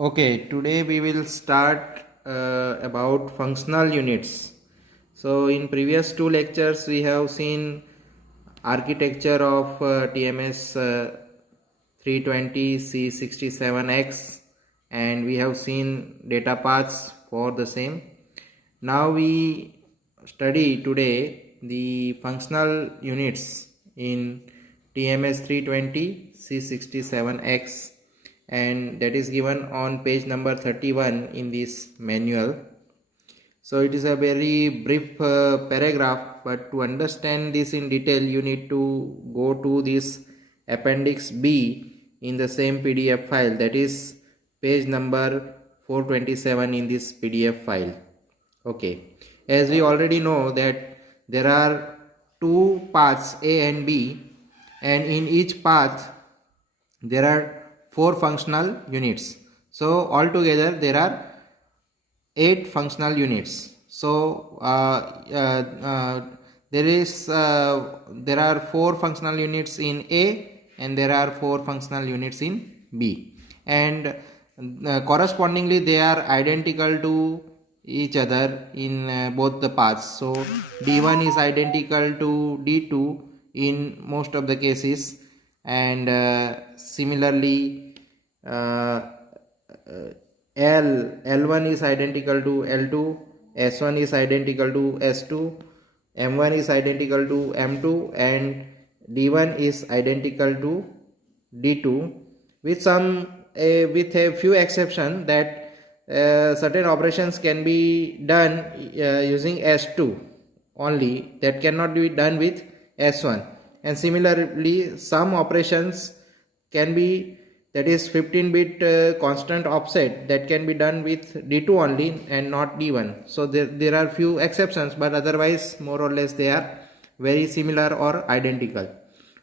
Okay, today we will start about functional units. So in previous two lectures we have seen architecture of TMS 320C67x and we have seen data paths for the same. Now we study today the functional units in TMS 320C67x, and that is given on page number 31 in this manual. So it is a very brief paragraph, but to understand this in detail you need to go to this appendix B in the same PDF file, that is page number 427 in this PDF file. Okay, as we already know that there are two paths A and B, and in each path there are four functional units. So altogether there are 8 functional units. So there are 4 functional units in A and there are 4 functional units in B, and correspondingly they are identical to each other in both the paths. So D1 is identical to D2 in most of the cases, and similarly L1 is identical to L2, S1 is identical to S2, M1 is identical to M2, and D1 is identical to D2, with a few exceptions that certain operations can be done using S2 only, that cannot be done with S1, and similarly some operations can be, that is 15-bit constant offset, that can be done with D2 only and not D1. So there are few exceptions, but otherwise more or less they are very similar or identical.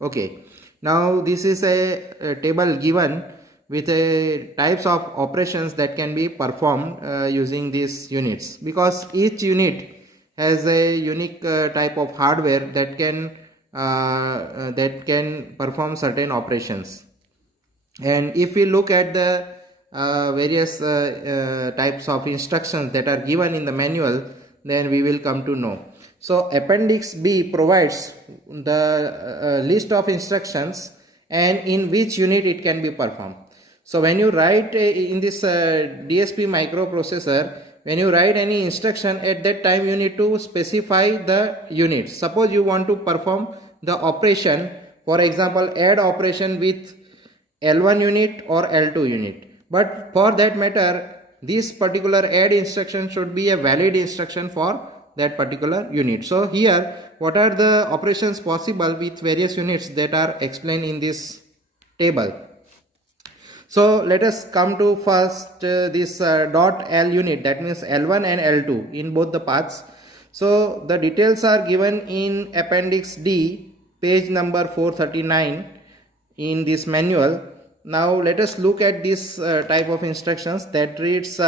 Okay, now this is a table given with types of operations that can be performed using these units, because each unit has a unique type of hardware that can perform certain operations. And if we look at the various types of instructions that are given in the manual, then we will come to know. So appendix B provides the list of instructions and in which unit it can be performed. So when you write in this DSP microprocessor, when you write any instruction, at that time you need to specify the unit. Suppose you want to perform the operation, for example add operation with L1 unit or L2 unit, but for that matter this particular add instruction should be a valid instruction for that particular unit. So here what are the operations possible with various units that are explained in this table. So let us come to first this dot L unit, that means L1 and L2 in both the paths. So the details are given in appendix D, page number 439 in this manual. Now let us look at this type of instructions that reads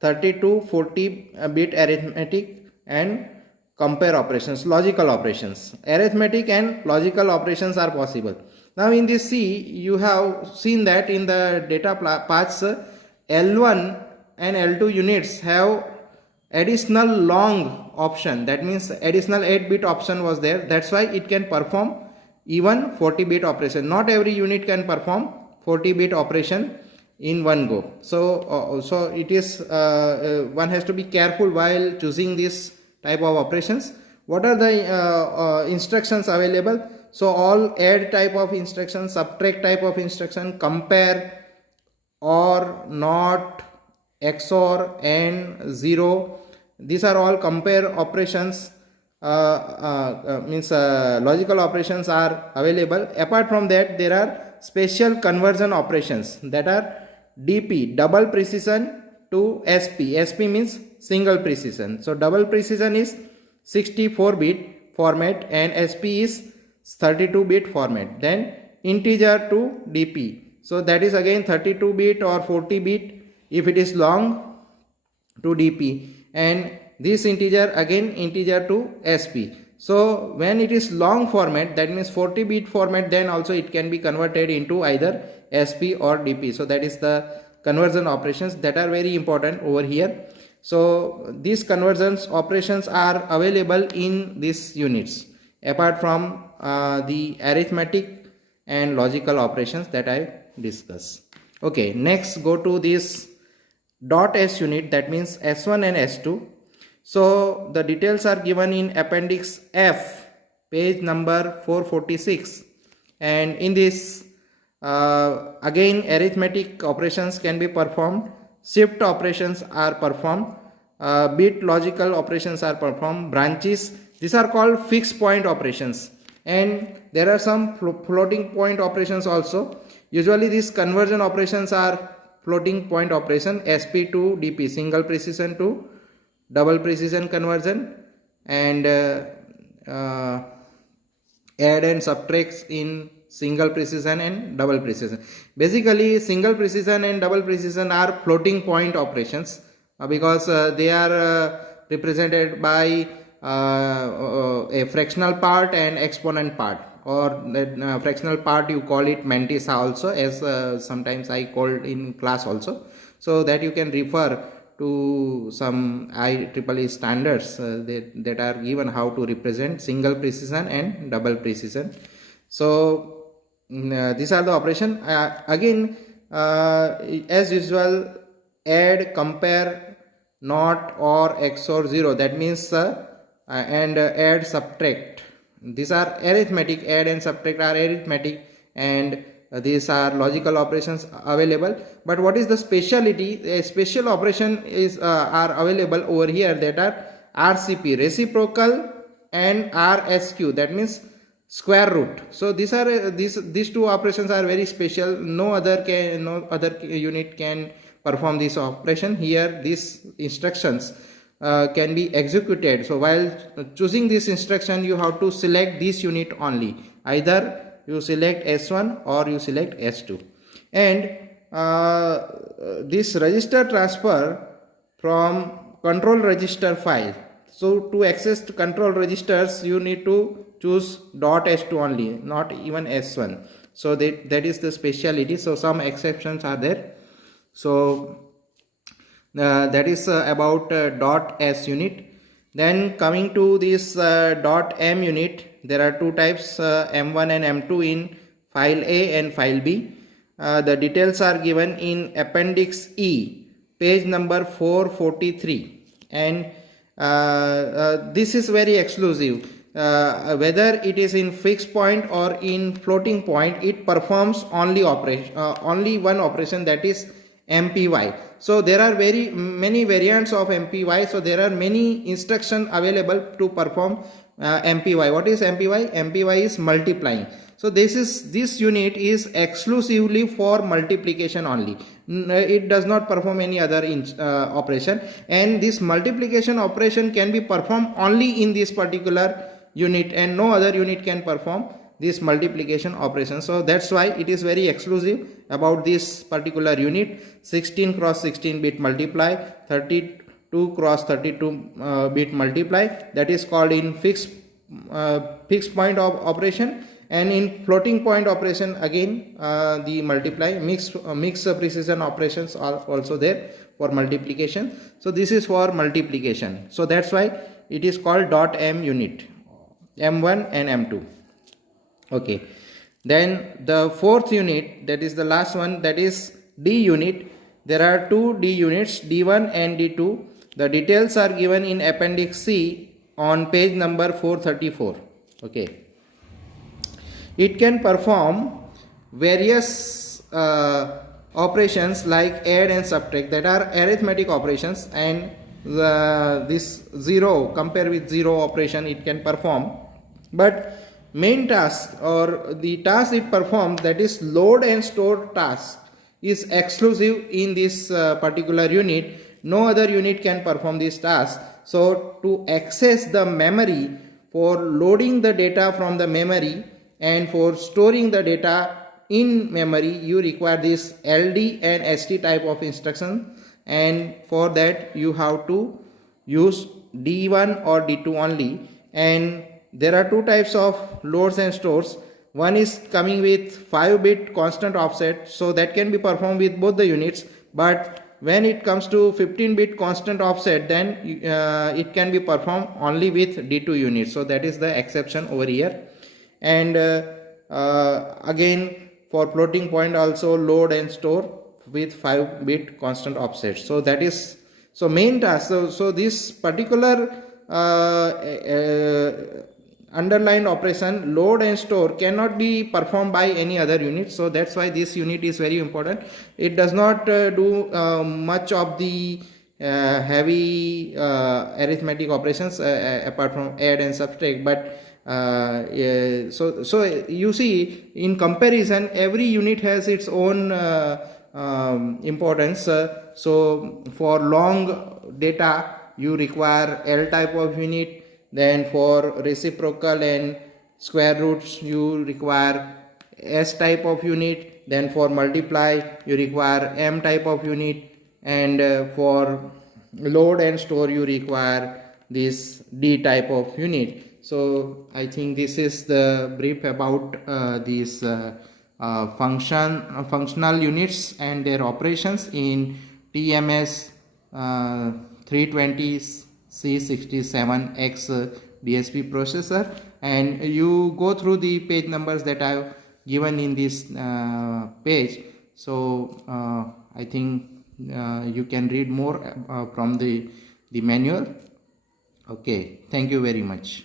32 40 bit arithmetic and compare operations, logical operations. Arithmetic and logical operations are possible. Now in this C you have seen that in the data paths L1 and L2 units have additional long option, that means additional 8-bit option was there, that's why it can perform even 40-bit operation. Not every unit can perform 40-bit operation in one go. So it is one has to be careful while choosing this type of operations. What are the instructions available? So all add type of instruction, subtract type of instruction, compare, or, not, XOR, and 0, these are all compare operations, logical operations are available. Apart from that there are special conversion operations, that are DP, double precision, to SP. SP means single precision. So double precision is 64-bit format and SP is 32-bit format. Then integer to DP, so that is again 32-bit or 40-bit if it is long, to DP, and this integer again integer to SP. So when it is long format, that means 40-bit format, then also it can be converted into either SP or DP. So that is the conversion operations that are very important over here. So these conversions operations are available in these units apart from the arithmetic and logical operations that I discussed. Okay, next go to this dot S unit, that means S1 and S2. So the details are given in appendix F, page number 446, and in this again arithmetic operations can be performed, shift operations are performed, bit logical operations are performed, branches, these are called fixed point operations, and there are some floating point operations also. Usually these conversion operations are floating point operation, SP to DP, single precision to double precision conversion, and add and subtract in single precision and double precision. Basically single precision and double precision are floating point operations because they are represented by a fractional part and exponent part, or that fractional part you call it mantissa also, as sometimes I called in class also, so that you can refer to some IEEE standards that are given how to represent single precision and double precision. So these are the operation. Again as usual, add, compare, not, or, XOR 0, that means and add, subtract, these are arithmetic, add and subtract are arithmetic, and these are logical operations available. But what is the speciality? A special operation is are available over here, that are RCP, reciprocal, and RSQ, that means square root. So these are these two operations are very special. No other unit can perform this operation. Here these instructions can be executed. So while choosing this instruction, you have to select this unit only. Either you select S1 or you select S2. And this register transfer from control register file. So to access to control registers, you need to choose .S2 only, not even S1. So that is the speciality. So some exceptions are there. So that is about .S unit. Then coming to this .M unit, there are two types, M1 and M2 in file A and file B. The details are given in appendix E, page number 443, and this is very exclusive. Whether it is in fixed point or in floating point, it performs only one operation, that is MPY. So there are very many variants of MPY. So there are many instructions available to perform MPY. What is MPY? MPY is multiplying. So this unit is exclusively for multiplication only. It does not perform any other operation, and this multiplication operation can be performed only in this particular unit, and no other unit can perform this multiplication operation. So that's why it is very exclusive about this particular unit. 16 cross 16 bit multiply, 32 cross 32 bit multiply, that is called in fixed point of operation. And in floating point operation, again the multiply, mixed precision operations are also there for multiplication. So this is for multiplication. So that's why it is called .M unit, M1 and M2. Okay, then the fourth unit, that is the last one, that is D unit. There are two D units, D1 and D2. The details are given in appendix C on page number 434. Okay, it can perform various operations like add and subtract, that are arithmetic operations, and this 0, compare with 0 operation it can perform. But main task, or the task it performs, that is load and store task, is exclusive in this particular unit. No other unit can perform this task. So to access the memory, for loading the data from the memory and for storing the data in memory, you require this LD and ST type of instruction, and for that you have to use D1 or D2 only. And there are two types of loads and stores. One is coming with 5-bit constant offset, so that can be performed with both the units. but when it comes to 15-bit constant offset, then it can be performed only with D2 units. So that is the exception over here. And again, for floating point also load and store with 5-bit constant offset. So that is so main task. So this particular underlined operation load and store cannot be performed by any other unit. So that's why this unit is very important. It does not do much of the heavy arithmetic operations apart from add and subtract, but so you see, in comparison, every unit has its own importance. So for long data you require L type of unit, then for reciprocal and square roots you require S type of unit, then for multiply you require M type of unit, and for load and store you require this D type of unit. So I think this is the brief about these functional units and their operations in TMS 320C67x DSP processor. And you go through the page numbers that I have given in this page. So I think you can read more from the manual. Okay, thank you very much.